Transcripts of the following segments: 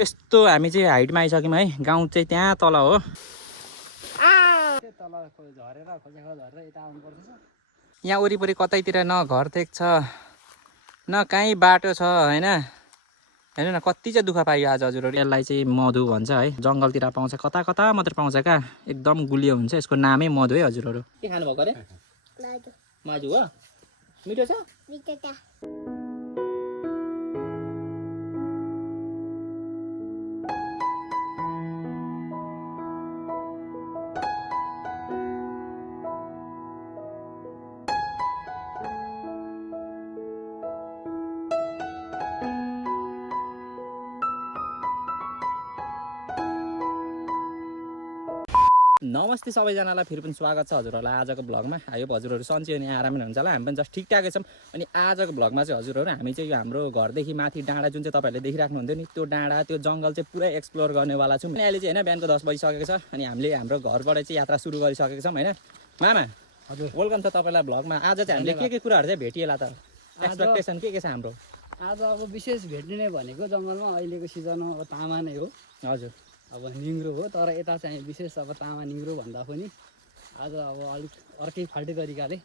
यस्तो हामी चाहिँ हाइटमा आइसक्यौँ है। गाउँ चाहिँ त्यहाँ तल हो। यहाँ वरिपरि कतैतिर न घर देख्छ न कहीँ बाटो छ होइन। हेर्नु न कति चाहिँ दुःख पाइयो आज हजुरहरू। यसलाई चाहिँ मधु भन्छ है। जङ्गलतिर पाउँछ, कता कता मात्र पाउँछ क्या। एकदम गुलियो हुन्छ, यसको नामै मधु है हजुरहरू। के खानुभएको अरे? माजु हो। मिठो छ? मिठो छ। नमस्ते सबैजनालाई, फेरि पनि स्वागत छ हजुरहरूलाई आजको भ्लगमा। आयो हजुरहरू सन्चै अनि आरामै हुन्छ होला। हामी पनि जस्ट ठिकठाकै छौँ। अनि आजको भ्लगमा चाहिँ हजुरहरू हामी चाहिँ यो हाम्रो घरदेखि माथि डाँडा जुन चाहिँ तपाईँहरूले देखिराख्नुहुन्थ्यो नि, त्यो डाँडा त्यो जङ्गल चाहिँ पुरै एक्सप्लोर गर्नेवाला छौँ। अनि अहिले चाहिँ होइन बिहानको 10 बजिसकेको छ। अनि हामीले हाम्रो घरबाट चाहिँ यात्रा सुरु गरिसकेको छौँ होइन। मामा हजुर वेलकम छ तपाईँलाई भ्लगमा। आज चाहिँ हामीले के कुराहरू चाहिँ भेटिएला त? एक्सपेक्टेसन के छ हाम्रो? आज अब विशेष भेट्ने भनेको जङ्गलमा अहिलेको सिजनमा अब तामा नै हो। हजुर अब निङ्ग्रो हो, तर यता चाहिँ विशेष अब तामा निङ्ग्रो भन्दा पनि आज अब अलिक अर्कै फाल्टै तरिकाले,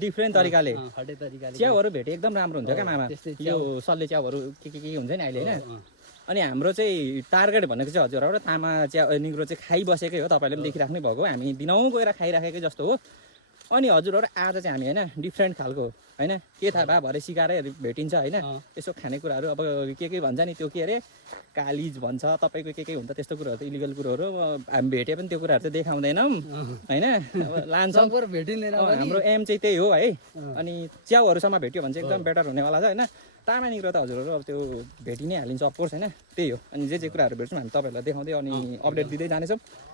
डिफ्रेन्ट तरिकाले फाल्टै तरिकाले च्याउहरू भेटे एकदम राम्रो हुन्थ्यो क्या मामा। यो सल्ले च्याउहरू के हुन्छ नि अहिले होइन। अनि हाम्रो चाहिँ टार्गेट भनेको चाहिँ हजुरहरू तामा च्याउ निङ्ग्रो चाहिँ खाइबसेकै हो। तपाईँले पनि देखिराख्नै भएको, हामी दिनौँ गएर खाइराखेकै जस्तो हो। अनि हजुरहरू आज चाहिँ हामी होइन डिफ्रेन्ट खालको होइन के थाहा भए भरे सिकाएर भेटिन्छ होइन। यसो खानेकुराहरू अब के भन्छ नि, त्यो के अरे कालिज भन्छ तपाईँको के हुन्छ त्यस्तो कुरोहरू त इलिगल कुरोहरू हामी भेटे पनि त्यो कुराहरू चाहिँ देखाउँदैनौँ होइन। लान्छौँ भेटिँदैन। हाम्रो एम चाहिँ त्यही हो है। अनि च्याउहरूसम्म भेट्यो भने चाहिँ एकदम बेटर हुनेवाला छ होइन। तामा निग्रो त हजुरहरू अब त्यो भेटि नै हालिन्छ अफकोर्स होइन। त्यही हो। अनि जे कुराहरू भेट्छौँ हामी तपाईँहरूलाई देखाउँदै अनि अपडेट दिँदै जानेछौँ।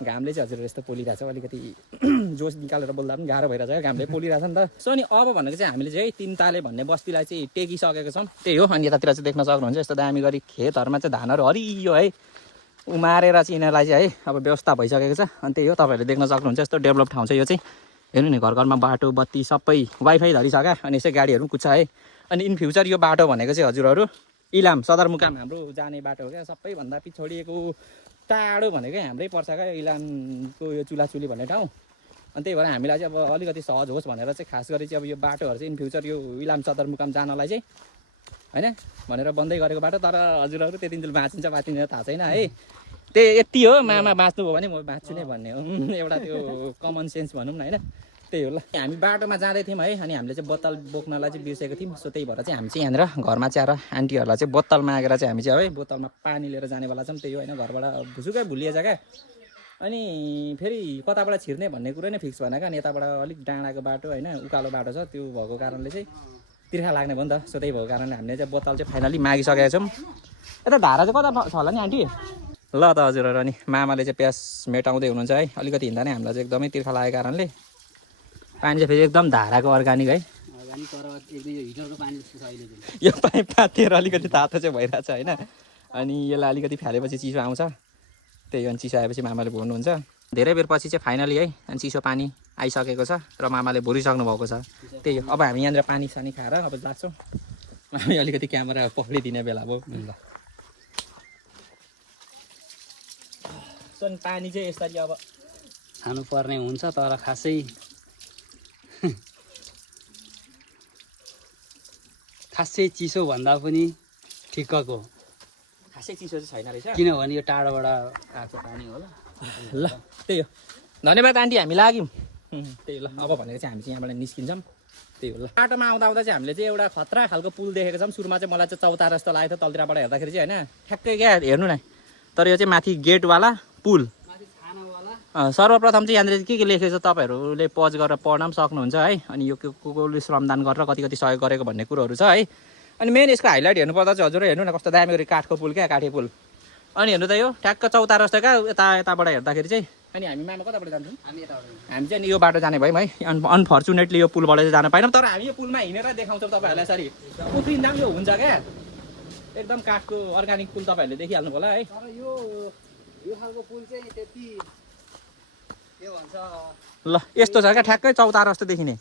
घामले चाहिँ हजुर यस्तो पोलिरहेको छ, अलिकति जोस निकालेर बोल्दा पनि गाह्रो भइरहेछ क्या, घामले पोलिरहेछ नि त। सो अनि अब भनेको चाहिँ हामीले चाहिँ 3 ताले भन्ने बस्तीलाई चाहिँ टेकिसकेको छौँ। त्यही हो। अनि यतातिर चाहिँ देख्न सक्नुहुन्छ यस्तो दामी गरी खेतहरूमा चाहिँ धानहरू हरियो है उमारेर चाहिँ यिनीहरूलाई चाहिँ है अब व्यवस्था भइसकेको छ। अनि त्यही हो, तपाईँहरूले देख्न सक्नुहुन्छ यस्तो डेभलप ठाउँ छ यो चाहिँ। हेर्नु नि घर घरमा बाटो बत्ती सबै वाइफाई धरि छ क्या। अनि यसै गाडीहरू पनि कुद्छ है। अनि इन फ्युचर यो बाटो भनेको चाहिँ हजुरहरू इलाम सदरमुकाम हाम्रो जाने बाटो हो क्या। सबैभन्दा पिछडिएको टाढो भनेको हाम्रै पर्छ क्या इलामको यो चुलाचुली भन्ने ठाउँ। अनि त्यही भएर हामीलाई चाहिँ अब अलिकति सहज होस् भनेर चाहिँ खास गरी चाहिँ अब यो बाटोहरू चाहिँ इन फ्युचर यो इलाम सदरमुकाम जानलाई चाहिँ होइन भनेर बन्दै गरेको बाटो। तर हजुरहरू त्यति दिन बाँचिन्छ बाँचिन्छ थाहा छैन है। त्यही यति हो। मामा बाँच्नुभयो भने म बाँच्छु नै भन्ने हो एउटा त्यो कमन सेन्स भनौँ न होइन। त्यही हो। ल हामी बाटोमा जाँदै थियौँ है। अनि हामीले चाहिँ बोतल बोक्नलाई चाहिँ बिर्सेको थियौँ। सो त्यही भएर चाहिँ हामी चाहिँ यहाँनिर घरमा चाहिँ आएर आन्टीहरूलाई चाहिँ बोतल मागेर चाहिँ हामी चाहिँ है बोतलमा पानी लिएर जानेवाला छौँ। त्यही हो होइन। घरबाट भुसुकै भुलिएछ क्या। अनि फेरि कताबाट छिर्ने भन्ने कुरो नै फिक्स भएन क्या। अनि यताबाट अलिक डाँडाको बाटो होइन उकालो बाटो छ, त्यो भएको कारणले चाहिँ तिर्खा लाग्ने भयो नि त। सो त्यही भएको कारणले हामीले चाहिँ बोतल चाहिँ फाइनली मागिसकेका छौँ। यता धारा चाहिँ कता छ होला नि आन्टी? ल त हजुरहरू। अनि मामाले चाहिँ प्यास मेटाउँदै हुनुहुन्छ है। अलिकति हिँड्दा नै हामीलाई चाहिँ एकदमै तिर्खा लागेको कारणले पानी चाहिँ फेरि एकदम धाराको अर्ग्यानिक है। यो पाइप पातेर अलिकति तातो चाहिँ भइरहेछ होइन। अनि यसलाई अलिकति फ्यालेपछि चिसो आउँछ। त्यही हो। अनि चिसो आएपछि मामाले भर्नुहुन्छ। धेरै बेर पछि चाहिँ फाइनली है अनि चिसो पानी आइसकेको छ र मामाले भरिसक्नु भएको छ। त्यही हो। अब हामी यहाँनिर पानी सानी खाएर अब लाग्छौँ। हामी अलिकति क्यामेरा पक्रिदिने बेला भयो। सो पानी चाहिँ यसरी अब खानुपर्ने हुन्छ, तर खासै चिसो भन्दा पनि ठिक्कको। खासै चिसो चाहिँ छैन रहेछ, किनभने यो टाढोबाट आएको पानी होला। ल त्यही हो। धन्यवाद आन्टी, हामी लाग्यौँ। त्यही हो। ल अब भनेको चाहिँ हामी चाहिँ यहाँबाट निस्किन्छौँ। त्यही हो। ल बाटोमा आउँदा चाहिँ हामीले चाहिँ एउटा खतरा खालको पुल देखेको छौँ। सुरुमा चाहिँ मलाई चाहिँ चौतारा जस्तो लागेको थियो तलतिरबाट हेर्दाखेरि चाहिँ होइन। ठ्याक्कै क्या हेर्नु न। तर यो चाहिँ माथि गेटवाला पुल। सर्वप्रथम चाहिँ यहाँनिर के लेखेको छ तपाईँहरूले पज गरेर पढ्न पनि सक्नुहुन्छ है। अनि यो कसले श्रमदान गरेर कति कति सहयोग गरेको भन्ने कुरोहरू छ है। अनि मेन यसको हाइलाइट हेर्नुपर्दा चाहिँ हजुर हेर्नु न कस्तो दामी गरी काठको पुल क्या, काठे पुल। अनि हेर्नु त यो ठ्याक्क चौतारा जस्तो क्या यताबाट हेर्दाखेरि चाहिँ। अनि हामी मामा कताबाट जान्छौँ? हामी चाहिँ यो बाटो जाने भयौँ है। अनफर्चुनेटली यो पुलबाट चाहिँ जान पाएनौँ। तर हामी यो पुलमा हिँडेर देखाउँछौँ तपाईँहरूलाई। सरी उफ्रिँदा पनि यो हुन्छ क्या, एकदम काठको अर्ग्यानिक पुल तपाईँहरूले देखिहाल्नु होला है। तर यो खालको पुल चाहिँ त्यति के भन्छ ल यस्तो छ क्या ठ्याक्कै चौतारा जस्तो देखिने।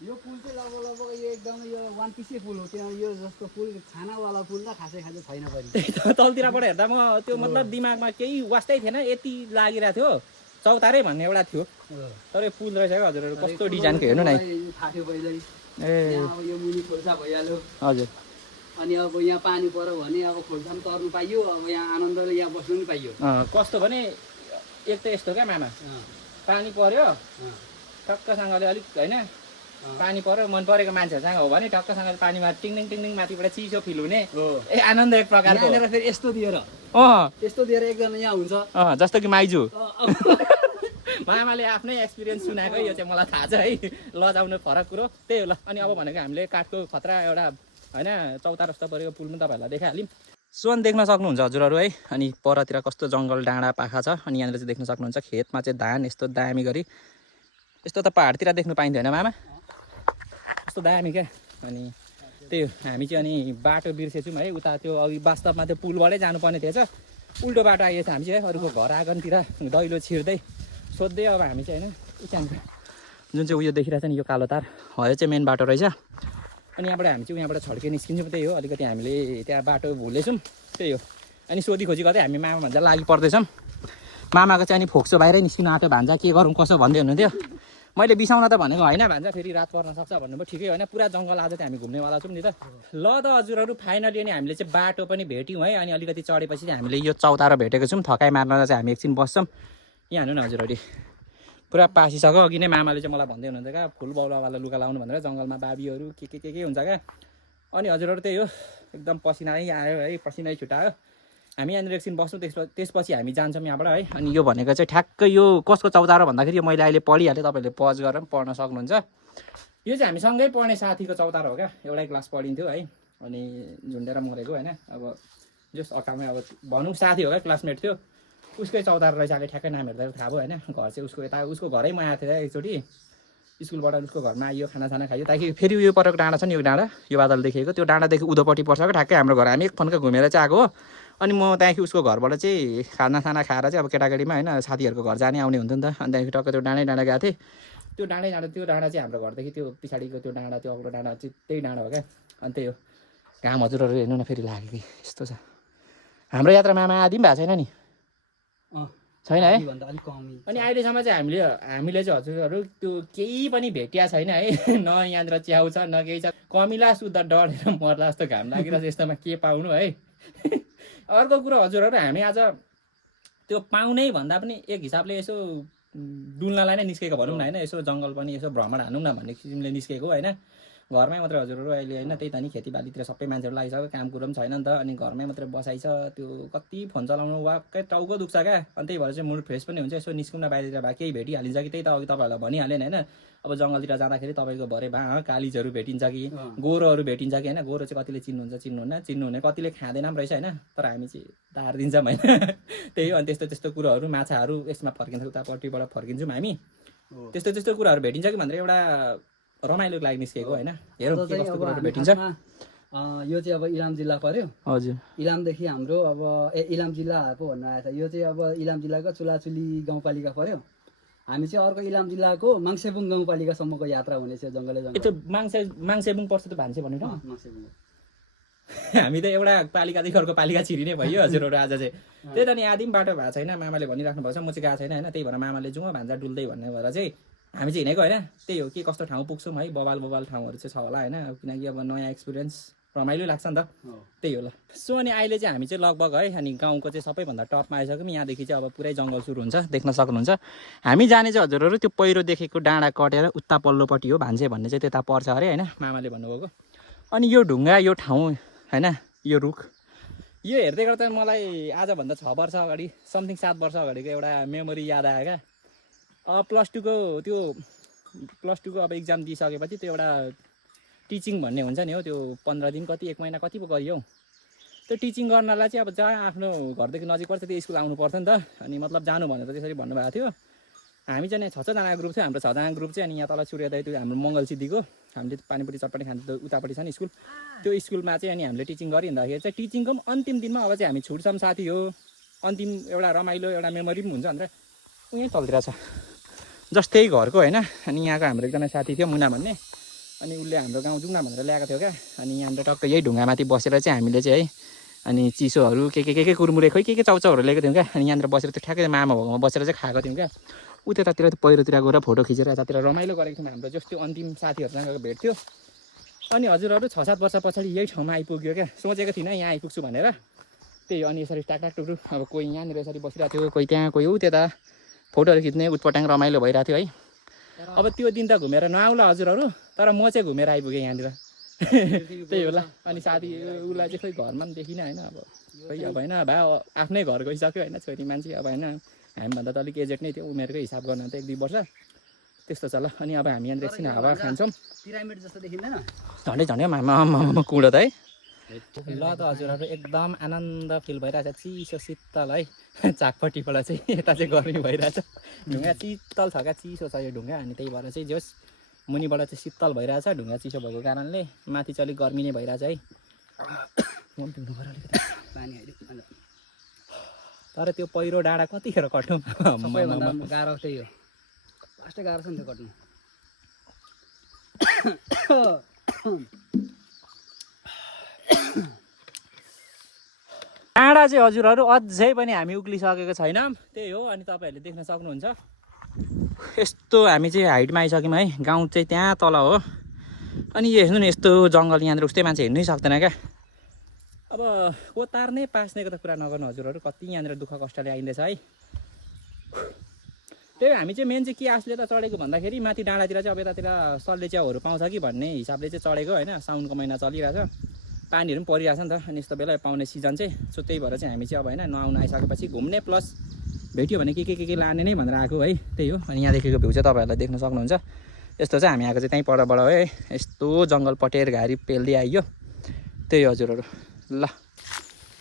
यो पुल चाहिँ लगभग यो एकदमै यो वान पिसै पुल हो किनभने यो जस्तो पुल खानावाला पुल त खासै छैन पनि तलतिरबाट हेर्दा म त्यो मतलब दिमागमा केही वास्तै थिएन यति लागिरहेको थियो चौतारै भन्ने एउटा थियो तर यो पुल रहेछ क्या हजुरहरू कस्तो डिजाइनको हेर्नु न थाट्यो पहिल्यै ए यो मुनि खोल्सा भइहाल्यो हजुर अनि अब यहाँ पानी पर्यो भने अब खोल्सामा तर्नु पाइयो अब यहाँ आनन्दले यहाँ बस्नु पनि पाइयो कस्तो भने एक त यस्तो क्या मामा पानी पर्यो ठक्कसँगले अलिक होइन पानी पर्यो मन परेको मान्छेहरूसँग हो भने ठक्कसँगले पानीमा टिङटिङ टिङटिङ माथिबाट चिसो फिल हुने ए आनन्द एक प्रकारको फेरि यस्तो दिएर यस्तो दिएर एकजना यहाँ हुन्छ जस्तो कि माइजू मामाले आफ्नै एक्सपिरियन्स सुनाएको यो चाहिँ मलाई थाहा छ है लजाउनु फरक कुरो त्यही हो ल अनि अब भनेको हामीले काठको खतरा एउटा होइन चौतार जस्तो परेको पुल पनि तपाईँहरूलाई देखाइहाल्यौँ सोन देख्न सक्नुहुन्छ हजुरहरू है अनि परतिर कस्तो जङ्गल डाँडा पाखा छ अनि यहाँनिर चाहिँ देख्न सक्नुहुन्छ खेतमा चाहिँ धान यस्तो दामी गरी यस्तो त पहाडतिर देख्नु पाइँदैन मामा कस्तो दामी क्या अनि त्यही हो हामी चाहिँ अनि बाटो बिर्सेछौँ है उता त्यो अघि वास्तवमा त्यो पुलबाटै जानुपर्ने थिएछ उल्टो बाटो आइएछ हामी चाहिँ है अरूको घर आँगनतिर दैलो छिर्दै सोध्दै अब हामी चाहिँ होइन त्यहाँनिर जुन चाहिँ उयो देखिरहेछ नि यो कालो तार हो यो चाहिँ मेन बाटो रहेछ अनि यहाँबाट हामी चाहिँ यहाँबाट छड्के निस्किन्छौँ त्यही हो अलिकति हामीले त्यहाँ बाटो भुलेछौँ त्यही हो अनि सोधी खोजी गर्दै हामी मामा भन्छ लागि पर्दैछौँ मामाको चाहिँ अनि फोक्सो बाहिरै निस्किनु आँट्यो भान्जा के गरौँ कसो भन्दै हुनुहुन्थ्यो मैले बिसाउन त भनेको होइन भान्जा फेरि रात पर्न सक्छ भन्नुभयो ठिकै होइन पुरा जङ्गल आज चाहिँ हामी घुम्नेवाला छौँ नि त ल त हजुरहरू फाइनली अनि हामीले चाहिँ बाटो पनि भेट्यौँ है अनि अलिकति चढेपछि चाहिँ हामीले यो चौतारो भेटेको छौँ थकाइ मार्न चाहिँ हामी एकछिन बस्छौँ यहाँ हेर्नु न हजुरहरू पुरा पासिसक्यो अघि नै मामाले चाहिँ मलाई भन्दै हुनुहुन्थ्यो क्या फुल बौलावाला लुगा लाउनु भनेर जङ्गलमा बाबीहरू के हुन्छ क्या अनि हजुरहरू त्यही हो एकदम पसिनै आयो है पसिनै छुट्यायो हामी यहाँनिर एकछिन बस्छौँ त्यसपछि हामी जान्छौँ यहाँबाट है अनि यो भनेको चाहिँ ठ्याक्कै यो कसको चौतारो भन्दाखेरि यो मैले अहिले पढिहालेँ तपाईँहरूले पज गरेर पनि पढ्न सक्नुहुन्छ यो चाहिँ हामी सँगै पढ्ने साथीको चौतारो हो क्या एउटै क्लास पढिन्थ्यो है अनि झुन्डेर मरेको होइन अब जस अकामै अब भनौँ साथी हो क्या क्लासमेट थियो उसकै चौतारो रहेछ अहिले ठ्याक्कै नाम हेर्दा थाहा भयो होइन घर चाहिँ उसको यता उसको घरै म आएको थिएँ एकचोटि स्कुलबाट उसको घरमा आइयो खानासाना खाइयो ताकि फेरि यो परेको डाँडा छ नि यो डाँडा यो बादल देखेको त्यो डाँडादेखि उँधोपट्टि पर्छ क्या ठ्याक्कै हाम्रो घर हामी एक फन्का घुमेर चाहिँ आएको हो अनि म त्यहाँदेखि उसको घरबाट चाहिँ खानासाना खाएर चाहिँ अब केटाकेटीमा होइन साथीहरूको घर जाने आउने हुन्थ्यो नि त अनि त्यहाँदेखि टक्क त्यो डाँडा गएको थिएँ त्यो डाँडा चाहिँ हाम्रो घरदेखि त्यो पछाडिको त्यो डाँडा त्यो अग्लो डाँडा चाहिँ त्यही डाँडा हो क्या अनि त्यही हो घाम हजुरहरू हेर्नु न फेरि लाग्यो कि यस्तो छ हाम्रो यात्रामा आदि पनि भएको छैन नि छैन है अनि अहिलेसम्म चाहिँ हामीले चाहिँ हजुरहरू त्यो केही पनि भेटिया छैन है न यहाँनिर च्याउ छ न केही छ कमिला शुद्ध डढेर मर्ला जस्तो घाम लागिरहेको छ यस्तोमा के पाउनु है अर्को कुरो हजुरहरू हामी आज त्यो पाउनै भन्दा पनि एक हिसाबले यसो डुल्नलाई नै निस्केको भनौँ न होइन यसो जङ्गल पनि यसो भ्रमण हानौँ न भन्ने किसिमले निस्केको होइन घरमै मात्रै हजुरहरू अहिले होइन त्यही त नि खेतीबालीतिर सबै मान्छेहरू लागिसक्यो काम कुरो पनि छैन नि त अनि घरमै मात्रै बसाइ छ त्यो कति फोन चलाउनु वाक्कै टाउको दुख्छ क्या अनि त्यही भएर चाहिँ मुड फ्रेस पनि हुन्छ यसो निस्कुन बाहिरतिर भए केही भेटिहालिन्छ कि त्यही त अघि तपाईँहरूलाई भनिहालेँ होइन अब जङ्गलतिर जाँदाखेरि तपाईँको भरे कालिजहरू भेटिन्छ कि गोरोहरू भेटिन्छ कि होइन गोरो चाहिँ कतिले चिन्नुहुन्न कतिले खाँदैन पनि रहेछ होइन तर हामी चाहिँ तारिदिन्छौँ होइन त्यही हो अनि त्यस्तो कुरोहरू माछाहरू यसमा फर्किन्छ उतापट्टिबाट फर्किन्छौँ हामी त्यस्तो कुराहरू भेटिन्छ कि भनेर एउटा रमाइलोको लागि निस्केको होइन हेरौँ के कस्तो कुराहरू भेटिन्छ यो चाहिँ अब इलाम जिल्ला पर्यो हजुर इलामदेखि हाम्रो अब इलाम जिल्ला पो भन्नु आएको छ यो चाहिँ अब इलाम जिल्लाको चुलाचुली गाउँपालिका पर्यो हामी चाहिँ अर्को इलाम जिल्लाको माङसेबुङ गाउँपालिकासम्मको यात्रा हुनेछ जङ्गलै जङ्गल त्यो माङसेबुङ पर्छ त भान्से भन्नु माङसेबुङ हामी त एउटा पालिकादेखि अर्को पालिका छिरिने भयो हजुरहरू आज चाहिँ त्यही त नि आदि पनि बाटो भएको छैन मामाले भनिराख्नु भएको छ म चाहिँ गएको छैन होइन त्यही भएर मामाले जाउँ भान्जा डुल्दै भन्ने भएर चाहिँ हामी चाहिँ हिँडेको होइन त्यही हो के कस्तो ठाउँ पुग्छौँ है बबाल ठाउँहरू चाहिँ छ होला होइन किनकि अब नयाँ एक्सपिरियन्स रमाइलो लाग्छ नि त त्यही हो ल सो अनि अहिले चाहिँ हामी चाहिँ लगभग है अनि गाउँको चाहिँ सबैभन्दा टपमा आइसक्यौँ यहाँदेखि चाहिँ अब पुरै जङ्गल सुरु हुन्छ देख्न सक्नुहुन्छ हामी जाने चाहिँ हजुरहरू त्यो पहिरो देखेको डाँडा कटेर उता पल्लोपट्टि हो भान्से भन्ने चाहिँ त्यता पर्छ अरे होइन मामाले भन्नुभएको अनि यो ढुङ्गा यो ठाउँ होइन यो रुख यो हेर्दै गर्दा मलाई आजभन्दा 6 वर्ष अगाडि समथिङ 7 वर्ष अगाडिको एउटा मेमोरी याद आयो क्या प्लस टूको अब इक्जाम दिइसकेपछि त्यो एउटा टिचिङ भन्ने हुन्छ नि हो त्यो 15 दिन कति 1 महिना कति पो गरियो त्यो टिचिङ गर्नलाई चाहिँ अब जहाँ आफ्नो घरदेखि नजिक पर्छ त्यो स्कुल आउनु पर्थ्यो नि त अनि मतलब जानु भनेर त्यसरी भन्नुभएको थियो हामी चाहिँ 6 ग्रुप थियो हाम्रो 6 ग्रुप चाहिँ अनि यहाँ तल सूर्योदय त्यो हाम्रो मङ्गल सिद्धिको हामीले पानीपुरी चटपटी खान्थ्यो उतापट्टि छ नि स्कुल त्यो स्कुलमा चाहिँ अनि हामीले टिचिङ गरिहिँदाखेरि चाहिँ टिचिङको पनि अन्तिम दिनमा अब चाहिँ हामी छुट्छौँ साथी हो अन्तिम एउटा रमाइलो एउटा मेमोरी पनि हुन्छ भनेर उहीँ चल्दिरहेछ जस्तै घरको होइन अनि यहाँको हाम्रो एकजना साथी थियो मुना भन्ने अनि उसले हाम्रो गाउँ जाउँ न भनेर ल्याएको थियो क्या। अनि यहाँनिर टक्क यही ढुङ्गामाथि बसेर चाहिँ हामीले चाहिँ है अनि चिसोहरू के कुरमुरे खोइ के चाउचाउहरू लिएको थियौँ क्या। अनि यहाँनिर बसेर त्यो ठ्याक्कै मामा भोगमा बसेर चाहिँ खाएको थियौँ क्या। ऊ त्यतातिर पहिरोतिर गएर फोटो खिचेर यतातिर रमाइलो गरेको थियौँ। हाम्रो जस्तो अन्तिम साथीहरूसँग भेट थियो। अनि हजुरहरू 6-7 वर्ष पछाडि यही ठाउँमा आइपुग्यो क्या। सोचेको थिइनँ यहाँ आइपुग्छु भनेर। त्यही हो। अनि यसरी टाकटाक टुक्टुक अब कोही यहाँनिर यसरी बसिरहेको थियो, कोही त्यहाँ, कोही ऊ त्यता फोटोहरू खिच्ने उटपटाङ रमाइलो भइरहेको थियो है। अब त्यो दिन त घुमेर नआउला हजुरहरू, तर म चाहिँ घुमेर आइपुगेँ यहाँनिर। त्यही होला। अनि साथी उसलाई चाहिँ खोइ घरमा पनि देखिनँ होइन। अब खोइ अब होइन भए आफ्नै घर गइसक्यो होइन, छोरी मान्छे अब होइन, हामीभन्दा त अलिक एजेड नै थियो उमेरकै हिसाब गर्न त 1-2 वर्ष त्यस्तो छ ल। अनि अब हामी यहाँनिर एकछिन हावा खान्छौँ। पिरामिड जस्तो देखिँदैन झन्डै मामा कुँडो त है। ल त हजुरहरू एकदम आनन्द फिल भइरहेछ, चिसो शीतल है। चाकपट्टिबाट चाहिँ यता चाहिँ गर्मी भइरहेछ। ढुङ्गा शीतल छ क्या, चिसो छ यो ढुङ्गा। अनि त्यही भएर चाहिँ जोस् मुनिबाट चाहिँ शीतल भइरहेछ, ढुङ्गा चिसो भएको कारणले। माथि चाहिँ अलिक गर्मी नै भइरहेछ है। पानी हाल्यो। तर त्यो पहिरो डाँडा कतिखेर कट्नु सबैभन्दा गाह्रो त्यही हो, फर्स्टै गाह्रो छ नि त्यो कट्नु। डाँडा चाहिँ हजुरहरू अझै पनि हामी उक्लिसकेको छैनौँ। त्यही हो। अनि तपाईँहरूले देख्न सक्नुहुन्छ यस्तो हामी चाहिँ हाइटमा आइसक्यौँ है। गाउँ चाहिँ त्यहाँ तल हो। अनि यो हेर्नु न यस्तो जङ्गल यहाँनिर उस्तै मान्छे हिँड्नै सक्दैन क्या। अब कोतार्ने पास्नेको त कुरा नगर्नु हजुरहरू, कति यहाँनिर दुःख कष्टले आइँदैछ है। त्यही हामी चाहिँ मेन चाहिँ के आशले त चढेको भन्दाखेरि माथि डाँडातिर चाहिँ अब यतातिर सल्ले च्याउहरू पाउँछ कि भन्ने हिसाबले चाहिँ चढेको होइन। साउनको महिना चलिरहेछ, पानीहरू पनि परिरहेछ नि त। अनि यस्तो बेला पाउने सिजन चाहिँ, सो त्यही भएर चाहिँ हामी चाहिँ अब होइन नआउनु आइसकेपछि घुम्ने प्लस भेट्यो भने के लाने नै भनेर आएको है। त्यही हो। अनि यहाँदेखिको भ्यू चाहिँ तपाईँहरूलाई देख्न सक्नुहुन्छ। यस्तो चाहिँ हामी आएको चाहिँ त्यहीँ परबाट हो है। यस्तो जङ्गल पटेर घारी पेल्दै आइयो। त्यही हजुरहरू। ल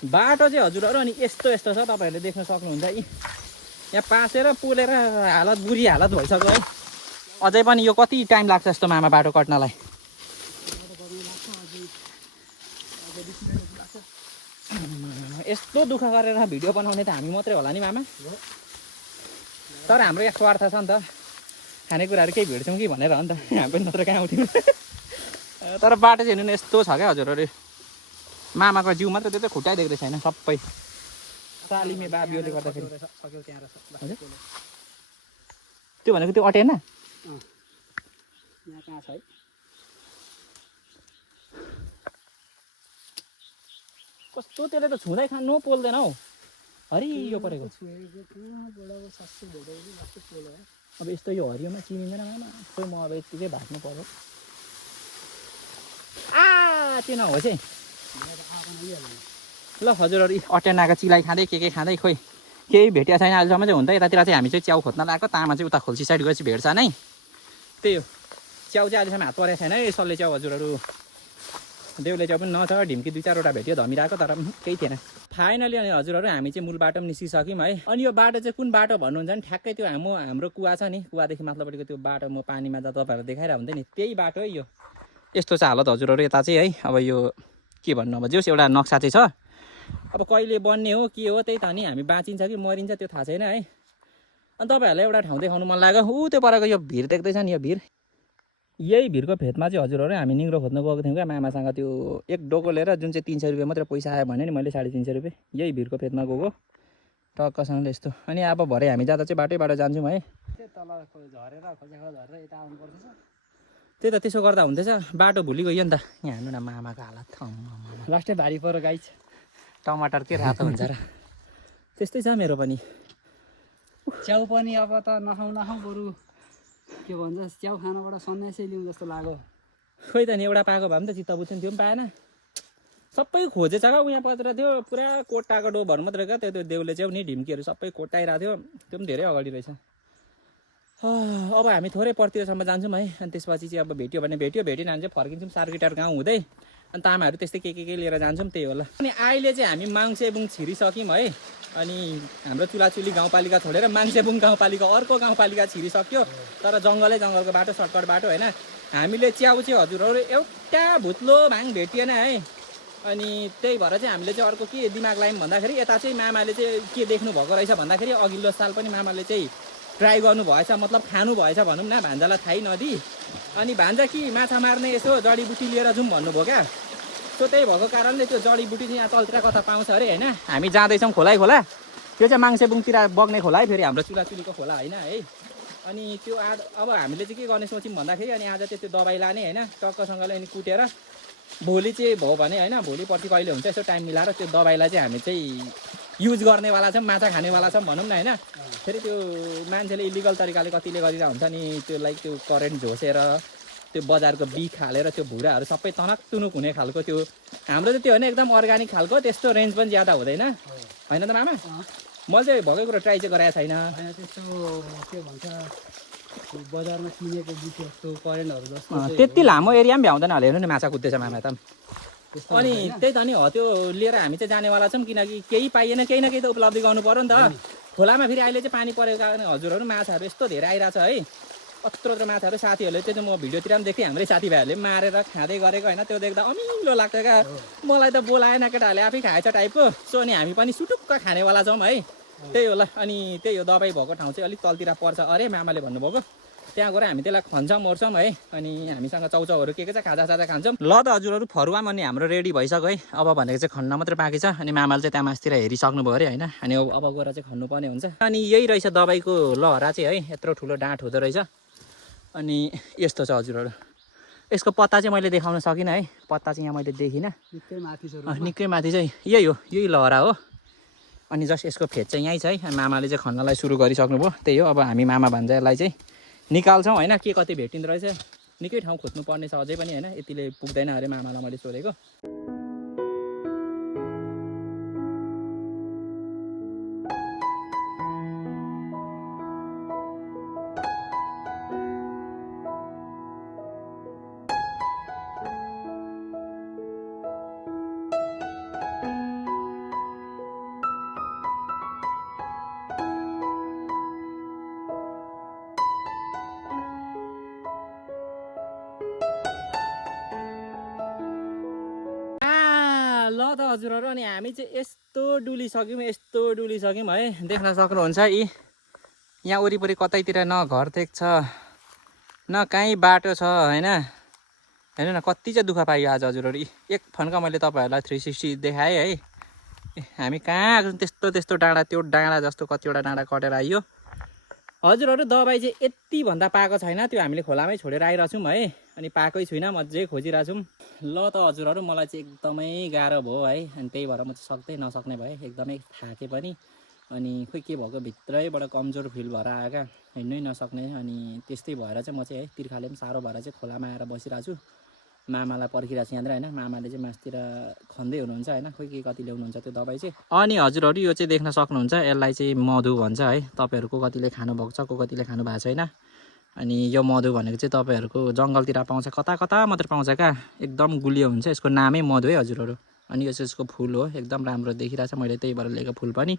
बाटो चाहिँ हजुरहरू अनि यस्तो छ तपाईँहरूले देख्न सक्नुहुन्छ। यहाँ पासेर पोलेर हालत बुरी हालत भइसक्यो है। अझै पनि यो कति टाइम लाग्छ जस्तो मामा बाटो कट्नलाई। यस्तो दुःख गरेर भिडियो बनाउने त हामी मात्रै होला नि मामा। तर हाम्रो यहाँ स्वार्थ छ नि त, खानेकुराहरू केही भेट्छौँ कि भनेर हो नि त, हामी पनि नत्र कहाँ आउँथ्यौँ। तर बाटो चाहिँ हेर्नु न यस्तो छ क्या हजुरहरू। मामाको जिउ मात्र त्यो चाहिँ खुट्टाइ देख्दै छैन सबै सालिमे बाबियोले गर्दाखेरि। त्यो भनेको त्यो अटेन यहाँ कहाँ छ है। कस्तो त्यसले त छुँदै खानु पोल्दैन हौ। हरियो परेको अब यस्तो यो हरियोमा चिनिँदैन मामा। खोइ म अब यतिकै भाग्नु पर्यो। त्यो नहोस् है। ल हजुरहरू अटेनाको चिलाइ खाँदै के खाँदै खोइ केही भेटिया छैन अहिलेसम्म चाहिँ। हुन त यतातिर चाहिँ हामी चाहिँ च्याउ खोज्न लगाएको, तामा चाहिँ उता खोल्सी साइड गएपछि भेट्छ नै। त्यही हो। च्याउ चाहिँ अहिलेसम्म हात परेको छैन है। सल्ले च्याउ हजुरहरू, देउले च्याउ पनि नछ, ढिम्की 2-4वटा भेट्यो धमिरहेको, तर केही थिएन। फाइनली अनि हजुरहरू हामी चाहिँ मूल बाटो पनि निस्किसक्यौँ है। अनि यो बाटो चाहिँ कुन बाटो भन्नुहुन्छ भने ठ्याक्कै त्यो हाम्रो कुवा छ नि, कुवादेखि माथिल्लोपट्टिको त्यो बाटो म पानीमा त तपाईँहरूलाई देखाइरहेको हुन्थेँ नि, त्यही बाटो है यो। यस्तो चाहिँ हालत हजुरहरू यता चाहिँ है। अब यो के भन्नु, अब जोस् एउटा नक्सा चाहिँ छ। अब कहिले बन्ने हो के हो त्यही त नि, हामी बाँचिन्छ कि मरिन्छ त्यो थाहा छैन है। अनि तपाईँहरूलाई एउटा ठाउँ देखाउनु मन लाग्यो। त्यो परेको यो भिर देख्दैछ नि, यो भिर, यही भिरको फेदमा चाहिँ हजुरहरू हामी निग्रो खोज्न गएको थियौँ क्या मामासँग। त्यो एक डोको लिएर जुन चाहिँ 300 रुपियाँ मात्रै पैसा आयो भने नि मैले 350 रुपियाँ यही भिरको फेदमा गएको टक्कसँगले यस्तो। अनि अब भरे हामी जाँदा चाहिँ बाटैबाट जान्छौँ है। त्यही त त्यसो गर्दा हुँदैछ, बाटो भुलि गयो नि त। यहाँ हेर्नु न मामाको हालत, लास्टै भारी पऱ्यो गाइस। टमाटर के रातो हुन्छ र, त्यस्तै छ मेरो पनि। च्याउ पनि अब त नखाउँ बरु के भन्छ च्याउ खानाबाट सन्यासै लिउँ जस्तो लाग्यो। खोइ त नि एउटा पाएको भए पनि त चित्त बुझ्थ्यो नि, त्यो पनि पाएन। सबै खोजेछ क्या उहाँ पत्र थियो, पुरा कोटाको डोबहरू मात्रै क्या। त्यो देउले च्याउ नि ढिम्कीहरू सबै कोटाइरहेको थियो, त्यो पनि धेरै अगाडि रहेछ। अब हामी थोरै पर्तिरसम्म जान्छौँ है। अनि त्यसपछि चाहिँ अब भेट्यो भने भेट्यो, भेटेन भने चाहिँ फर्किन्छौँ सार्किटार गाउँ हुँदै। अनि तामाहरू त्यस्तै के लिएर जान्छौँ, त्यही होला। अनि अहिले चाहिँ हामी माङ्सेबुङ छिरिसक्यौँ है। अनि हाम्रो चुलाचुली गाउँपालिका छोडेर माङ्सेबुङ गाउँपालिका अर्को गाउँपालिका छिरिसक्यो। तर जङ्गलको बाटो, सर्टकट बाटो होइन। हामीले च्याउ चाहिँ हजुरहरू एउटा भुत्लो भाङ भेटिएन है। अनि त्यही भएर चाहिँ हामीले चाहिँ अर्को के दिमाग लायौँ भन्दाखेरि, यता चाहिँ मामाले चाहिँ के देख्नु भएको रहेछ भन्दाखेरि, अघिल्लो साल पनि मामाले चाहिँ ट्राई गर्नुभएछ मतलब खानु भएछ भनौँ न भान्जालाई थाहै नदिई अनि भान्जा कि माछा मार्ने यसो जडीबुटी लिएर जाउँ भन्नुभयो क्या सो त्यही भएको कारणले त्यो जडीबुटी चाहिँ यहाँ तलतिर कता पाउँछ अरे होइन हामी जाँदैछौँ खोला त्यो चाहिँ माङ्सेबुङतिर बग्ने खोला है फेरि हाम्रो चुलाचुलीको खोला होइन है अनि त्यो आज अब हामीले चाहिँ के गर्ने सोच्यौँ भन्दाखेरि अनि आज चाहिँ त्यो दबाई लाने होइन टक्कसँगले अनि कुटेर भोलि चाहिँ भयो भने होइन भोलि पर्सि कहिले हुन्छ यसो टाइम मिलाएर त्यो दबाईलाई चाहिँ हामी चाहिँ युज गर्नेवाला छौँ माछा खानेवाला छौँ भनौँ न होइन फेरि त्यो मान्छेले इलिगल तरिकाले कतिले गरिरहेको हुन्छ नि त्यो लाइक त्यो करेन्ट झोसेर त्यो बजारको बिख हालेर त्यो भुराहरू सबै तनक तुनुक हुने खालको त्यो हाम्रो चाहिँ त्यो होइन एकदम अर्ग्यानिक खालको त्यस्तो रेन्ज पनि ज्यादा हुँदैन होइन त मामा मैले चाहिँ भएकै कुरो ट्राई चाहिँ गरेको छैन त्यस्तो के भन्छ बजारमा किनेको बिस जस्तो करेन्टहरू जस्तो त्यति लामो एरिया पनि भ्याउँदैन होला हेर्नु नि माछा कुद्दैछ मामा त अनि त्यही त नि हो त्यो लिएर हामी चाहिँ जानेवाला छौँ किनकि केही पाइएन केही न केही त उपलब्धि गर्नु पऱ्यो नि त खोलामा फेरि अहिले चाहिँ पानी परेको कारणले हजुरहरू माछाहरू यस्तो धेरै आइरहेछ है कत्रो माछाहरू साथीहरूले त्यो चाहिँ म भिडियोतिर पनि देखेँ हाम्रै साथीभाइहरूले मारेर खाँदै गरेको होइन त्यो देख्दा अमिलो लाग्छ क्या मलाई त बोलाएन केटाहरूले आफै खाएछ टाइपको सो अनि हामी पनि सुटुक्क खानेवाला छौँ है त्यही होला अनि त्यही हो दबाई भएको ठाउँ चाहिँ अलिक तलतिर पर्छ अरे मामाले भन्नुभएको त्यहाँ गएर हामी त्यसलाई खन्छौँ ओर्छौँ है अनि हामीसँग चाउचाउहरू के छ खाजा खान्छौँ ल त हजुरहरू फरुवा पनि हाम्रो रेडी भइसक्यो है अब भनेको चाहिँ खन्न मात्रै बाँकी छ अनि मामाले चाहिँ त्यहाँ मासतिर हेरिसक्नुभयो अरे होइन अनि अब गएर चाहिँ खन्नुपर्ने हुन्छ अनि यही रहेछ दबाईको लहरा चाहिँ है यत्रो ठुलो डाँठ हुँदो रहेछ अनि यस्तो छ हजुरहरू यसको पत्ता चाहिँ मैले देखाउन सकिनँ है पत्ता चाहिँ यहाँ मैले देखिनँ निकै माथि चाहिँ यही लहरा हो अनि जस्ट यसको फेद चाहिँ यहीँ छ है मामाले चाहिँ खन्नलाई सुरु गरिसक्नुभयो त्यही हो अब हामी मामा भान्जालाई चाहिँ निकाल्छौँ होइन के कति भेटिँदो रहेछ निकै ठाउँ खोज्नु पर्ने छ अझै पनि होइन यतिले पुग्दैन अरे मामालाई मैले सोधेको ल त हजुरहरू अनि हामी चाहिँ यस्तो डुलिसक्यौँ है देख्न सक्नुहुन्छ यी यहाँ वरिपरि कतैतिर न घर देख्छ न कहीँ बाटो छ होइन हेर्नु न कति चाहिँ दुःख पाइयो आज हजुरहरू एक फन्का मैले तपाईँहरूलाई 360 देखाएँ है हामी कहाँ त्यस्तो डाँडा त्यो डाँडा जस्तो कतिवटा डाँडा कटेर आइयो हजुरहरू दबाई चाहिँ यतिभन्दा पाएको छैन त्यो हामीले खोलामै छोडेर आइरहेको छौँ है अनि पाएकै छुइनँ मजाले खोजिरहेको छौँ ल त हजुरहरू मलाई चाहिँ एकदमै गाह्रो भयो है अनि त्यही भएर म चाहिँ सक्दै नसक्ने भएँ एकदमै थाकेँ पनि अनि खोइ के भएको भित्रैबाट कमजोर फिल भएर आयो क्या हिँड्नै नसक्ने अनि त्यस्तै भएर चाहिँ म चाहिँ है तिर्खाले पनि साह्रो भएर चाहिँ खोलामा आएर बसिरहेको छु मामालाई पर्खिरहेको छु यहाँनिर होइन मामाले चाहिँ मासतिर खन्दै हुनुहुन्छ होइन खोइ के कति ल्याउनुहुन्छ त्यो दबाई चाहिँ अनि हजुरहरू यो चाहिँ देख्न सक्नुहुन्छ यसलाई चाहिँ मधु भन्छ है तपाईँहरूको कतिले खानुभएको छ कतिले खानु भएको छैन अनि यो मधु भनेको चाहिँ तपाईँहरूको जङ्गलतिर पाउँछ कता मात्र पाउँछ क्या एकदम गुलियो हुन्छ यसको नामै मधु है हजुरहरू अनि यो चाहिँ यसको फुल हो एकदम राम्रो देखिरहेछ मैले त्यही भएर लिएको फुल पनि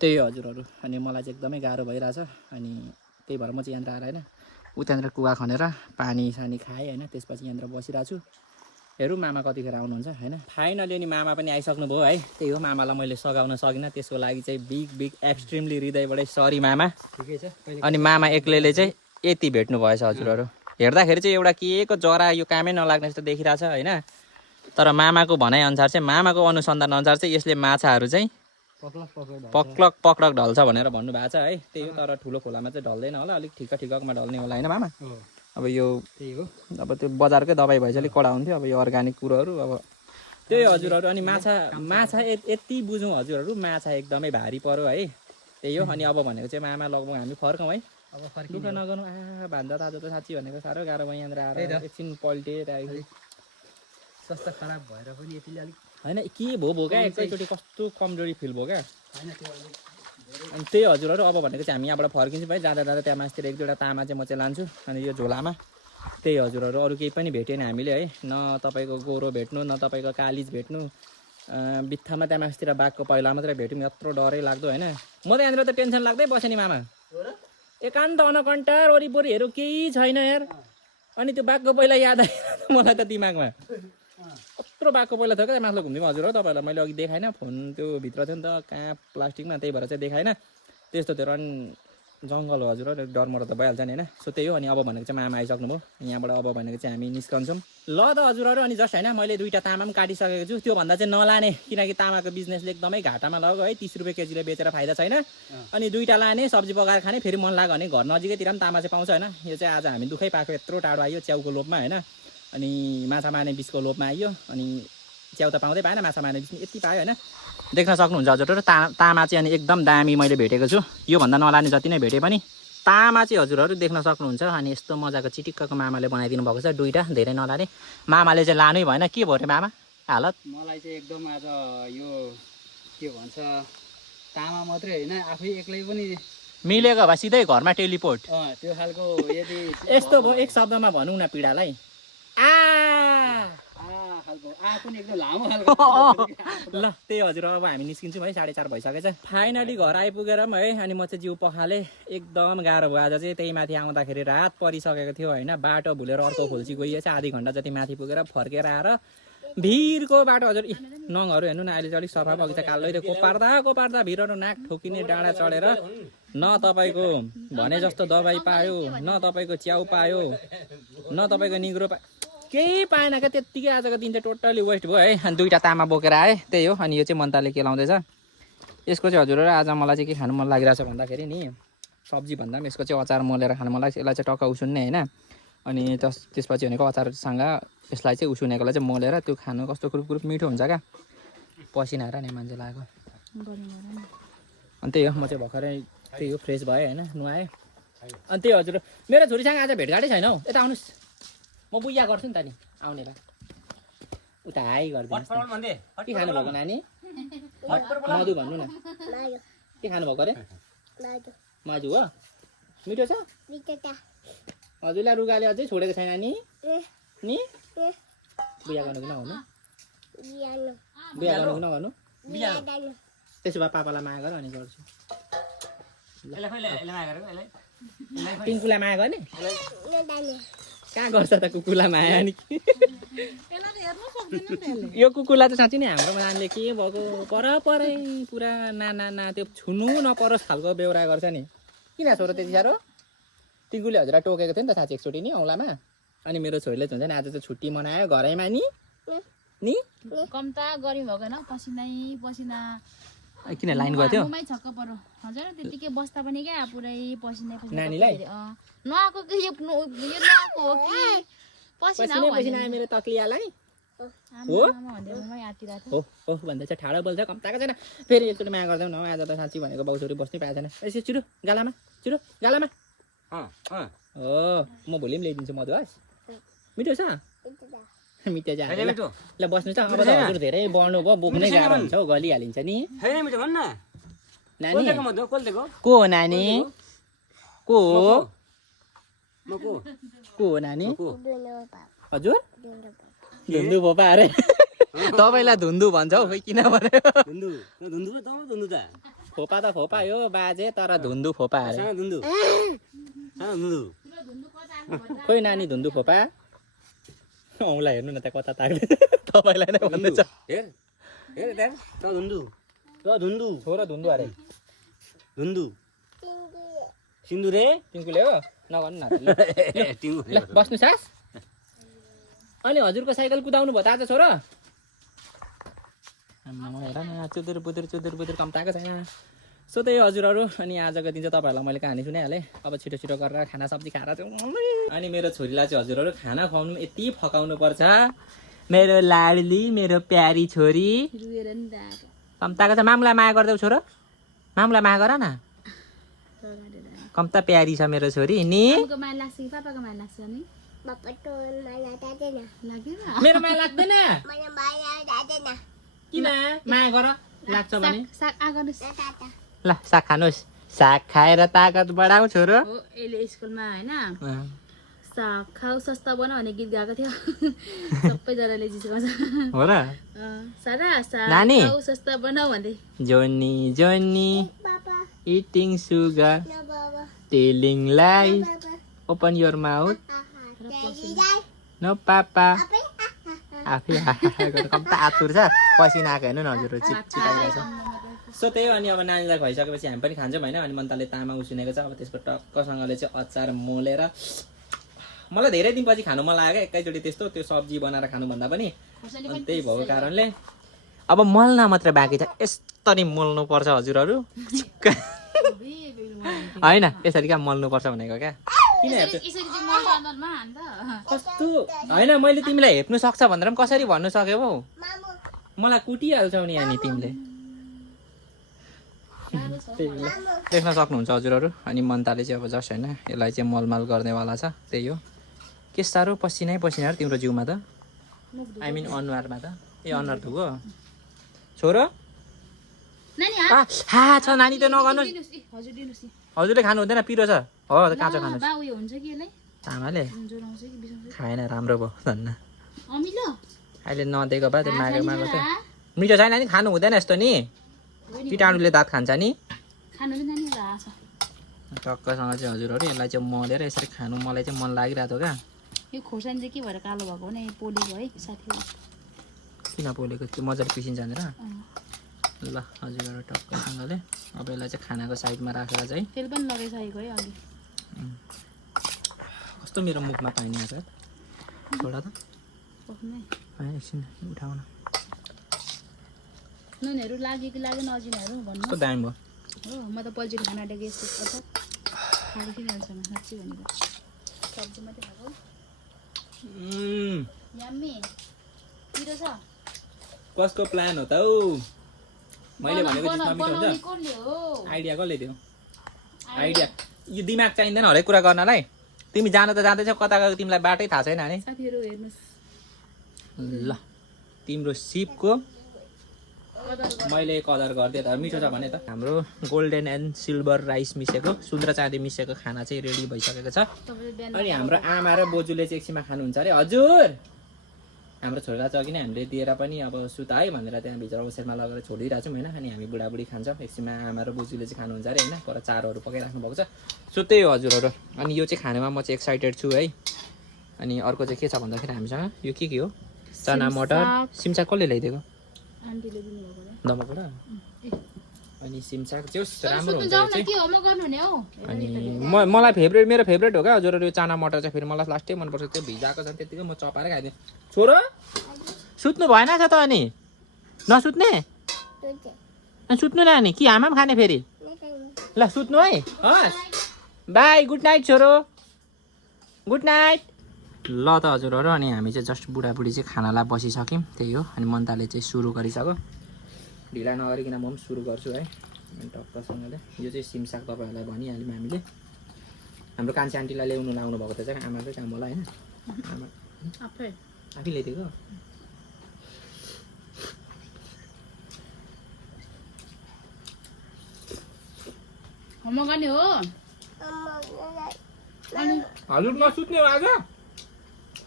त्यही हो हजुरहरू अनि मलाई चाहिँ एकदमै गाह्रो भइरहेछ अनि त्यही भएर म चाहिँ यहाँनिर आएर होइन उतानिर कुवा खनेर पानी सानी खाएँ होइन त्यसपछि यहाँनिर बसिरहेको छु हेरौँ मामा कतिखेर आउनुहुन्छ होइन फाइनली अनि मामा पनि आइसक्नुभयो है त्यही हो मामालाई मैले सघाउन सकिनँ त्यसको लागि चाहिँ बिग एक्सट्रिमली हृदयबाटै सरी मामा ठिकै छ अनि मामा एक्लैले चाहिँ यति भेट्नु भएछ हजुरहरू हेर्दाखेरि चाहिँ एउटा के को जरा यो कामै नलाग्ने जस्तो देखिरहेछ होइन तर मामाको भनाइअनुसार चाहिँ मामाको अनुसन्धान अनुसार चाहिँ यसले माछाहरू चाहिँ पक्लक ढल्छ भनेर भन्नुभएको छ है त्यही हो तर ठुलो खोलामा चाहिँ ढल्दैन होला अलिक ठिकमा ढल्ने होला होइन मामा अब यो त्यही हो अब त्यो बजारकै दबाई भएपछि अलिक कडा हुन्थ्यो अब यो अर्ग्यानिक कुरोहरू अब त्यही हो हजुरहरू अनि माछा यति बुझौँ हजुरहरू माछा एकदमै भारी पऱ्यो है त्यही हो अनि अब भनेको चाहिँ मामा लगभग हामी फर्कौँ है अब फर्किनु दुःख नगर्नु भान्जा ताजा त साँच्ची भनेको साह्रो गाह्रो भयो यहाँनिर आएर एकछिन पल्टेर स्वास्थ्य खराब भएर पनि यतिले अलिक होइन के भयो क्या एकैचोटि कस्तो कमजोरी फिल भयो क्या होइन त्यो अनि त्यही हजुरहरू अब भनेको चाहिँ हामी यहाँबाट फर्किन्छौँ है जाँदा त्यहाँ मासतिर एक दुईवटा तामा चाहिँ म चाहिँ लान्छु अनि यो झोलामा त्यही हजुरहरू अरू केही पनि भेटेन हामीले है न तपाईँको गोरो भेट्नु न तपाईँको कालिज भेट्नु बित्थामा त्यहाँ मासतिर बाघको पहिला मात्रै भेट्यौँ यत्रो डरै लाग्दो होइन म त यहाँनिर त टेन्सन लाग्दै बसेँ नि मामा एकान्त अनकन्टार वरिपरिहरू केही छैन यार अनि त्यो बाघको पहिला याद आयो मलाई त दिमागमा कत्रो बाघको पहिला थियो क्या माथि घुम्दिउँ हजुर हो तपाईँहरूलाई मैले अघि देखाइनँ फोन त्यो भित्र थियो नि त कहाँ प्लास्टिकमा त्यही भएर चाहिँ देखाइनँ त्यस्तो थियो अनि जङ्गल हो हजुर डर मर त भइहाल्छ नि होइन सो त्यही हो अनि अब भनेको चाहिँ मामा आइसक्नुभयो यहाँबाट अब भनेको चाहिँ हामी निस्कन्छौँ ल त हजुरहरू अनि जस्ट होइन मैले 2टा तामा पनि काटिसकेको छु त्योभन्दा चाहिँ नलाने किनकि तामाको बिजनेसले एकदमै घाटामा लाग्यो है 30 रुपियाँ केजीले बेचेर फाइदा छैन अनि 2टा लाने सब्जी पकाएर खाने फेरि मन लाग्यो भने घर नजिकैतिर पनि तामा चाहिँ पाउँछ होइन यो चाहिँ आज हामी दुःखै पाएको यत्रो टाढो आइयो च्याउको लोभमा होइन अनि माछा मार्ने बिचको लोभमा आइयो अनि च्याउ त पाउँदै पाएन माछा मार्ने बिच यति पायो होइन देख्न सक्नुहुन्छ हजुरहरू तामा चाहिँ अनि एकदम दामी मैले भेटेको छु योभन्दा नलाने जति नै भेटे पनि तामा चाहिँ हजुरहरू देख्न सक्नुहुन्छ अनि यस्तो मजाको चिटिक्कको मामाले बनाइदिनु भएको छ 2टा धेरै नलाने मामाले चाहिँ लानै भएन के भयो रे मामा हालत मलाई चाहिँ एकदम आज यो के भन्छ तामा मात्रै होइन आफै एक्लै पनि मिलेको भए सिधै घरमा टेलिपोर्ट त्यो खालको यदि यस्तो भयो एक शब्दमा भनौँ न पीडालाई पनि एकदम लामो खालको ल त्यही हजुर अब हामी निस्किन्छौँ है 4:30 भइसकेछ फाइनली घर आइपुगेर पनि है अनि म चाहिँ जिउ पखाले एकदम गाह्रो भयो आज चाहिँ त्यही माथि आउँदाखेरि रात परिसकेको थियो होइन बाटो भुलेर अर्को खोल्ची गइएछ आधी घन्टा जति माथि पुगेर फर्केर आएर भिरको बाटो हजुर नङहरू हेर्नु न अहिले चाहिँ अलिक सफा बगैँचा कालो कोपार्दा भिरहरू नाक ठोकिने डाँडा चढेर न तपाईँको भने जस्तो दबाई पायो न तपाईँको च्याउ पायो न तपाईँको निग्रो केही पाएन क्या त्यत्तिकै आजको दिन चाहिँ टोटल्ली वेस्ट भयो है अनि 2टा तामा बोकेर आएँ त्यही हो अनि यो चाहिँ मन्ताले के लाउँदैछ यसको चाहिँ हजुर आज मलाई चाहिँ के खानु मन लागिरहेछ भन्दाखेरि नि सब्जी भन्दा पनि यसको चाहिँ अचार मोलेर खानु मन लाग्छ यसलाई चाहिँ टक्क उसिन्ने होइन अनि त्यसपछि भनेको अचारसँग यसलाई चाहिँ उसिनेकोलाई चाहिँ मोलेर त्यो खानु कस्तो कुरुप मिठो हुन्छ क्या पसिना हेर नि मान्छे लागेको अनि त्यही हो म चाहिँ भर्खरै त्यही हो फ्रेस भएँ होइन नुहाएँ अनि त्यही हजुर मेरो छोरीसँग आज भेटघाटै छैन हौ यता आउनुहोस् म बुइया गर्छु नि त नि आउने भए उता हाई गरिदिनुहोस् के खानुभएको नानी मधु भन्नु न के खानुभएको अरे माजु हो मिठो छ हजुरलाई रुगाले अझै छोडेको छैन नि बुइया गर्नु कि नगर्नु बुइया गर्नु कि नगर्नु त्यसो भए पापालाई माया गर अनि गर्छु टिङ्कुलाई माया गर्ने कहाँ गर्छ त कुकुरलाई माया नि यो कुकुरलाई त साँच्चै नै हाम्रो नानीले के भएको परै पुरा ना त्यो छुनु नपरोस् खालको बेहोरा गर्छ नि किन छोरो त्यति साह्रो टिङ्कुले हजुरलाई टोकेको थियो नि त साँच्ची एकचोटि नि औँलामा अनि मेरो छोरीले हुन्छ नि आज चाहिँ छुट्टी मनायो घरैमा नि कम त गरी भएन पसिना किन लाइन गएको थियो छक्क परो हजुर त्यतिकै बस्दा पनि क्या पुरै पसिना नानीलाई नआएको कि यो नआएको हो कि पसिना आयो मेरो तक्लियालाई हो भन्दा चाहिँ ठाडो बोल्छ कम्ताको छैन फेरि एकचोटि माया गर्दैनौ न आज त साँच्ची भनेको बाउ छोरी बस्नै पाएको छैन यसो छिटो गालामा हो म भोलि पनि ल्याइदिन्छु मधु हस् मिठो छ मिठो छ ल बस्नु छ अब त हजुर धेरै बढ्नु भयो बोक्नै गाह्रो हुन्छ हौ गलिहालिन्छ नि नानी को हो नानी को हो नानी हजुर धुन्दु फोपा अरे तपाईँलाई धुन्दु भन्छ हौ खोइ किन भन्यो फोपा त फोपा हो बाजे तर धुन्दु फोपा अरे खोइ नानी धुन्दु फोपा औँला हेर्नु न त कता ताक्दै तपाईँलाई नै भन्दैछ छोरो धुन्दु अरे सिन्दुरे टिङ्कुले हो नगर्नु न ल बस्नु सास अनि हजुरको साइकल कुदाउनु भयो त आज छोरो हेर न चुदुर बुदुर कम्ताएको छैन सो त्यही हजुरहरू अनि आजको दिन चाहिँ तपाईँहरूलाई मैले कहानी सुनाइहालेँ अब छिटो गरेर खाना सब्जी खाएर चाहिँ अनि मेरो छोरीलाई चाहिँ हजुरहरू खाना खुवाउनु यति फकाउनु पर्छ मेरो लाडली मेरो प्यारी छोरी कम्ताको छ मामुलाई माया गरिदेऊ छोरो मामुलाई माया गर न कम्ता प्यारी छ मेरो छोरी नि मेरो माया लाग्दैन किन माया गर लाग्छ भने ल साग खानुहोस् साग खाएर ताकत बढाऊ छोरो यसले स्कुलमा होइन साग खाऊ सस्ता बनाऊ भन्ने गीत गाएको थियो सबैजनाले जिस्काउँछ हो र सारा नानी खाऊ सस्ता बनाऊ भन्दै Johnny eating sugar telling lies open your mouth no papa आफै कम्ता आतुर छ पसिना आएको हेर्नु न हजुर चिटाइरहेछ सो त्यही हो। अनि अब नानीलाई खुवाइसकेपछि हामी पनि खान्छौँ होइन। अनि मन्ताले तामा उसिनेको छ, अब त्यसको टक्कसँगले चाहिँ अचार मोलेर मलाई धेरै दिनपछि खानु मन लाग्यो एकैचोटि त्यस्तो, त्यो सब्जी बनाएर खानुभन्दा पनि। अनि त्यही भएको कारणले अब मोल्न मात्र बाँकी छ। यसरी मोल्नुपर्छ हजुरहरू होइन, यसरी क्या मोल्नुपर्छ भनेको क्या। किन कस्तो होइन, मैले तिमीलाई हेप्नु सक्छ भनेर पनि कसरी भन्नु सक्यौ हौ? मलाई कुटिहाल्छौ नि अनि तिमीले। देख्न सक्नुहुन्छ हजुरहरू। अनि मन्ताले चाहिँ अब जस्ट होइन यसलाई चाहिँ मलमाल गर्नेवाला छ। त्यही हो। के साह्रो पसिनै पसिना तिम्रो जिउमा त, आई मिन अनुहारमा त। ए अनुहार धुको छोरो छ नानी त नगर्नुहोस्। हजुरले खानु हुँदैन, पिरो छ हो, काँचो खानु। आमाले खाएन, राम्रो भयो धन्न। अहिले नदिएको भए त्यो मागेको मागेको थियो। मिठो छैन नि, खानु हुँदैन यस्तो नि, किटाणुले दाँत खान्छ नि। टक्कसँग चाहिँ हजुरहरू यसलाई चाहिँ मलेर यसरी खानु मलाई चाहिँ मन लागिरहेको थियो क्या। यो खोर्सानी चाहिँ के भएर कालो भएको हो नि, पोलेको है साथीहरू। किन पोलेको? त्यो मजाले पिसिन्छ भनेर। ल हजुरहरू टक्कसँगले अब यसलाई चाहिँ खानाको साइडमा राखेर चाहिँ तेल पनि लगाइसकेको है अघि। कस्तो मेरो मुखमा पाइने छ छोडा त एकछिन उठाउन। नुनहरू लाग्यो कि लाग्यो नजिनहरू भन्नु। कस्तो दामी भयो हो, म त पल्चीको खाना आँटेको यस्तो अर्थात् खानु किन हाल्छमा साँच्ची भनेको। सब्जी मात्रै खाएको यम्मी पिरो छ। कसको प्लान हो त हौ? मैले भनेको जस्तो मिठो हुन्छ? आइडिया कसले दियो? आइडिया यो दिमाग चाहिँदैन हरेक कुरा गर्नलाई। तिमी जान त जाँदैछौ, कता गएको तिमीलाई बाटै थाहा छैन नि। साथीहरू हेर्नुहोस्, ल तिम्रो सिपको मैले कदर गरिदिएँ त, मिठो छ भने त। हाम्रो गोल्डन एन्ड सिल्भर राइस मिसेको, सुन्द्र चाँदी मिसेको खाना चाहिँ रेडी भइसकेको छ। अनि हाम्रो आमा र बोजूले चाहिँ एकछिनमा खानुहुन्छ अरे। हजुर हाम्रो छोरा चाहिँ अघि नै हामीले दिएर पनि अब सुत है भनेर त्यहाँ भित्र ओसेरमा लगेर छोडिदिरहेको छौँ होइन। अनि हामी बुढाबुढी खान्छौँ, एकछिनमा आमा र बोजूले चाहिँ खानुहुन्छ अरे होइन। पर चारोहरू पकाइराख्नु भएको छ। सो त्यही हो हजुरहरू। अनि यो चाहिँ खानुमा म चाहिँ एक्साइटेड छु है। अनि अर्को चाहिँ के छ भन्दाखेरि हामीसँग यो के हो? चना मटर सिमसाग कसले ल्याइदिएको? आन्टीले दिनुभएको रे। दमबाट। अनि सिमसाग चाहिँ राम्रो हुन्छ जाऊ न, के हो म गर्नुहुने हौ। अनि मलाई फेभरेट, मेरो फेभरेट हो क्या हजुरहरू यो चाना मटर चाहिँ। फेरि मलाई लास्टै मनपर्छ, त्यो भिजाएको छ त्यतिकै म चपाएर खाइदिएँ। छोरो सुत्नु भएन छ त? अनि नसुत्ने? सुत्नु न अनि कि आमा पनि खाने फेरि? ल सुत्नु है। हस् बाई, गुड नाइट छोरो, गुड नाइट। ल त हजुरहरू। अनि हामी चाहिँ जस्ट बुढाबुढी चाहिँ खानालाई बसिसक्यौँ। त्यही हो। अनि मन्ताले चाहिँ सुरु गरिसक्यो। ढिला नगरिकन म पनि सुरु गर्छु है। अनि टक्कसँगले यो चाहिँ सिमसाग तपाईँहरूलाई भनिहाल्यौँ हामीले। हाम्रो कान्छी आन्टीलाई ल्याउनु लाउनु भएको थियो चाहिँ आमाकै काम होला होइन। आमा आफै ल्याइदिएको। होमवर्क गर्ने हो। हजुर नसुत्ने हो आज?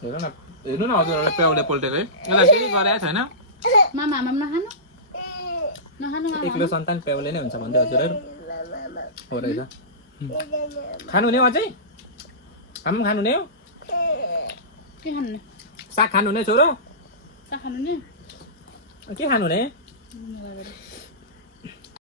हेर्नु न, हेर्नु न हजुरहरूलाई प्याउले पोल्टेको है। यसलाई केही गरेको छैन। मामा आमा नखानु, नखानु मामा। एक्लो सन्तान प्याउले नै हुन्छ भन्दै हजुरहरू हो रहेछ। खानु हुने हो अझै? हामी पनि खानु हुने हो? के खानु? साग खानु हुने छोरो? साग खानु नि? के खानु हुने?